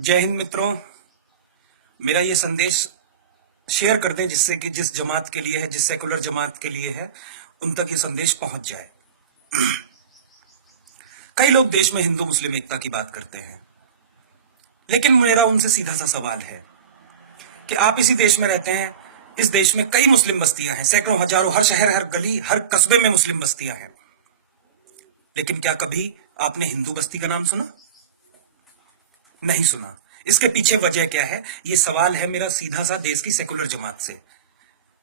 जय हिंद मित्रों। मेरा ये संदेश शेयर कर दें जिससे कि जिस जमात के लिए है, जिस सेकुलर जमात के लिए है, उन तक ये संदेश पहुंच जाए। कई लोग देश में हिंदू मुस्लिम एकता की बात करते हैं, लेकिन मेरा उनसे सीधा सा सवाल है कि आप इसी देश में रहते हैं। इस देश में कई मुस्लिम बस्तियां हैं, सैकड़ों हजारों, हर शहर, हर गली, हर कस्बे में मुस्लिम बस्तियां हैं, लेकिन क्या कभी आपने हिंदू बस्ती का नाम सुना? नहीं सुना। इसके पीछे वजह क्या है? ये सवाल है मेरा सीधा सा देश की सेकुलर जमात से।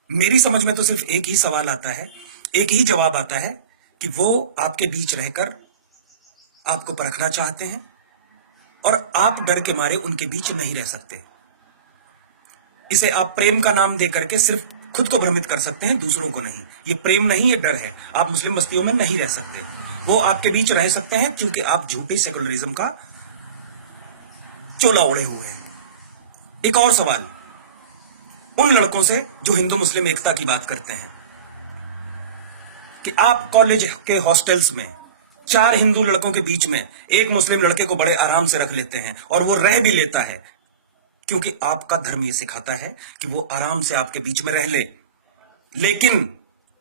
मेरी समझ में तो सिर्फ एक ही सवाल आता है, एक ही जवाब आता है कि वो आपके बीच रहकर आपको परखना चाहते हैं और आप डर के मारे उनके बीच नहीं रह सकते। इसे आप प्रेम का नाम देकर के सिर्फ खुद को भ्रमित कर सकते हैं, दूसरों को नहीं। ये प्रेम नहीं, ये डर है। आप मुस्लिम बस्तियों में नहीं रह सकते। वो आपके बीच रह सकते हैं क्योंकि आप झूठे सेकुलरिज्म का चोला ओढ़े हुए हैं। एक और सवाल उन लड़कों से जो हिंदू मुस्लिम एकता की बात करते हैं कि आप कॉलेज के हॉस्टल्स में 4 हिंदू लड़कों के बीच में एक मुस्लिम लड़के को बड़े आराम से रख लेते हैं और वो रह भी लेता है क्योंकि आपका धर्म ये सिखाता है कि वो आराम से आपके बीच में रह ले। लेकिन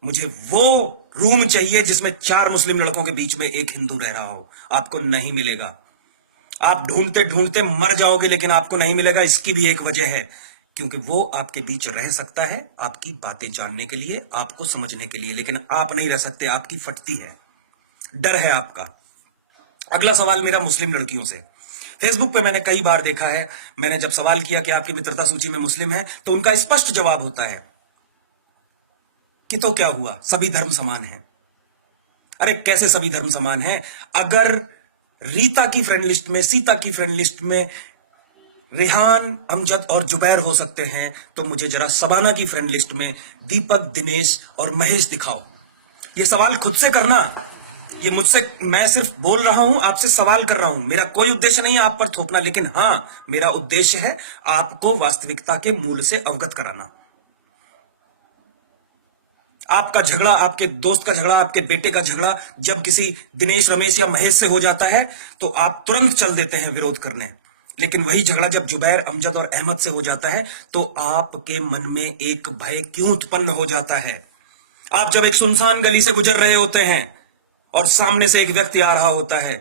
मुझे वो रूम चाहिए जिसमें 4 मुस्लिम लड़कों के बीच में एक हिंदू रह रहा हो। आपको नहीं मिलेगा। आप ढूंढते ढूंढते मर जाओगे, लेकिन आपको नहीं मिलेगा। इसकी भी एक वजह है, क्योंकि वो आपके बीच रह सकता है आपकी बातें जानने के लिए, आपको समझने के लिए, लेकिन आप नहीं रह सकते। आपकी फटती है, डर है आपका। अगला सवाल मेरा मुस्लिम लड़कियों से। फेसबुक पे मैंने कई बार देखा है, मैंने जब सवाल किया कि आपकी मित्रता सूची में मुस्लिम है, तो उनका स्पष्ट जवाब होता है कि तो क्या हुआ, सभी धर्म समान हैं। अरे कैसे सभी धर्म समान हैं? अगर रीता की फ्रेंड लिस्ट में, सीता की फ्रेंड लिस्ट में रिहान, अमजद और जुबैर हो सकते हैं, तो मुझे जरा सबाना की फ्रेंड लिस्ट में दीपक, दिनेश और महेश दिखाओ। ये सवाल खुद से करना। ये मुझसे, मैं सिर्फ बोल रहा हूं, आपसे सवाल कर रहा हूं। मेरा कोई उद्देश्य नहीं है आप पर थोपना, लेकिन हां, मेरा उद्देश्य है आपको वास्तविकता के मूल से अवगत कराना। आपका झगड़ा, आपके दोस्त का झगड़ा, आपके बेटे का झगड़ा जब किसी दिनेश, रमेश या महेश से हो जाता है तो आप तुरंत चल देते हैं विरोध करने। लेकिन वही झगड़ा जब जुबैर, अमजद और अहमद से हो जाता है तो आपके मन में एक भय क्यों उत्पन्न हो जाता है? आप जब एक सुनसान गली से गुजर रहे होते हैं और सामने से एक व्यक्ति आ रहा होता है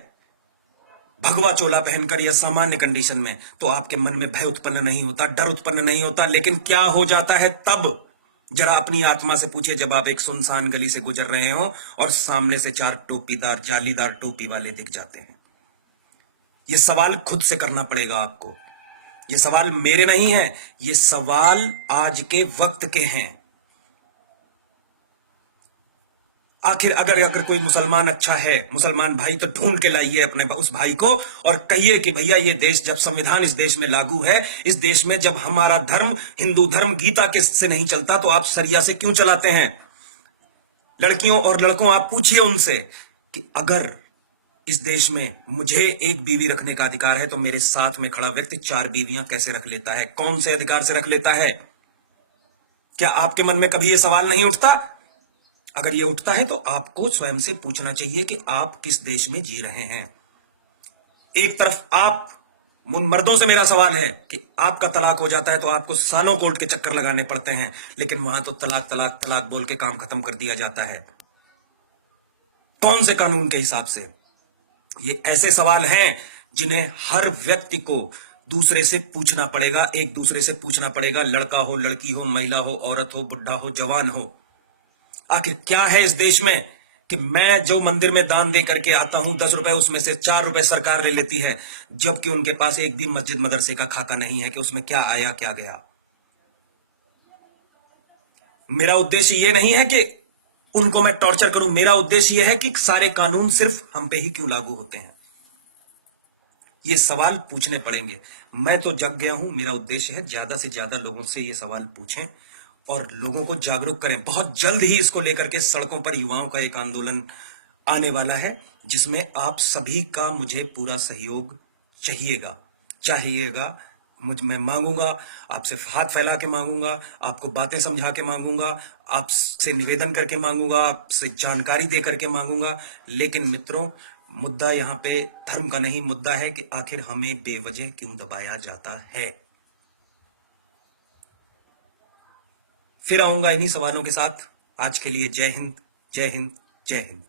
भगवा चोला पहनकर या सामान्य कंडीशन में, तो आपके मन में भय उत्पन्न नहीं होता, डर उत्पन्न नहीं होता। लेकिन क्या हो जाता है तब? जरा अपनी आत्मा से पूछिए, जब आप एक सुनसान गली से गुजर रहे हो और सामने से 4 टोपीदार, जालीदार टोपी वाले दिख जाते हैं। यह सवाल खुद से करना पड़ेगा आपको। यह सवाल मेरे नहीं है, ये सवाल आज के वक्त के हैं। आखिर अगर कोई मुसलमान अच्छा है, मुसलमान भाई, तो ढूंढ के लाइए अपने उस भाई को और कहिए कि भैया, ये देश, जब संविधान इस देश में लागू है, इस देश में जब हमारा धर्म, हिंदू धर्म, गीता के से नहीं चलता, तो आप सरिया से क्यों चलाते हैं? लड़कियों और लड़कों, आप पूछिए उनसे कि अगर इस देश में मुझे एक बीवी रखने का अधिकार है, तो मेरे साथ में खड़ा व्यक्ति 4 बीवियां कैसे रख लेता है? कौन से अधिकार से रख लेता है? क्या आपके मन में कभी यह सवाल नहीं उठता? अगर ये उठता है तो आपको स्वयं से पूछना चाहिए कि आप किस देश में जी रहे हैं। एक तरफ आप, मर्दों से मेरा सवाल है कि आपका तलाक हो जाता है तो आपको सालों कोर्ट के चक्कर लगाने पड़ते हैं, लेकिन वहां तो तलाक तलाक तलाक बोल के काम खत्म कर दिया जाता है। कौन से कानून के हिसाब से? ये ऐसे सवाल हैं जिन्हें हर व्यक्ति को दूसरे से पूछना पड़ेगा, एक दूसरे से पूछना पड़ेगा। लड़का हो, लड़की हो, महिला हो, औरत हो, बुढ़ा हो, जवान हो। आखिर क्या है इस देश में कि मैं जो मंदिर में दान दे करके आता हूं 10 रुपए, उसमें से 4 रुपए सरकार ले लेती है, जबकि उनके पास एक भी मस्जिद मदरसे का खाका नहीं है कि उसमें क्या आया क्या गया। मेरा उद्देश्य यह नहीं है कि उनको मैं टॉर्चर करूं, मेरा उद्देश्य यह है कि सारे कानून सिर्फ हम पे ही क्यों लागू होते हैं। ये सवाल पूछने पड़ेंगे। मैं तो जग गया हूं। मेरा उद्देश्य है ज्यादा से ज्यादा लोगों से ये सवाल पूछें और लोगों को जागरूक करें। बहुत जल्द ही इसको लेकर के सड़कों पर युवाओं का एक आंदोलन आने वाला है, जिसमें आप सभी का मुझे पूरा सहयोग चाहिएगा। मैं मांगूंगा, आपसे हाथ फैला के मांगूंगा, आपको बातें समझा के मांगूंगा, आपसे निवेदन करके मांगूंगा, आपसे जानकारी दे करके मांगूंगा। लेकिन मित्रों, मुद्दा यहाँ पे धर्म का नहीं, मुद्दा है कि आखिर हमें बेवजह क्यों दबाया जाता है। फिर आऊंगा इन्हीं सवालों के साथ। आज के लिए जय हिंद, जय हिंद, जय हिंद।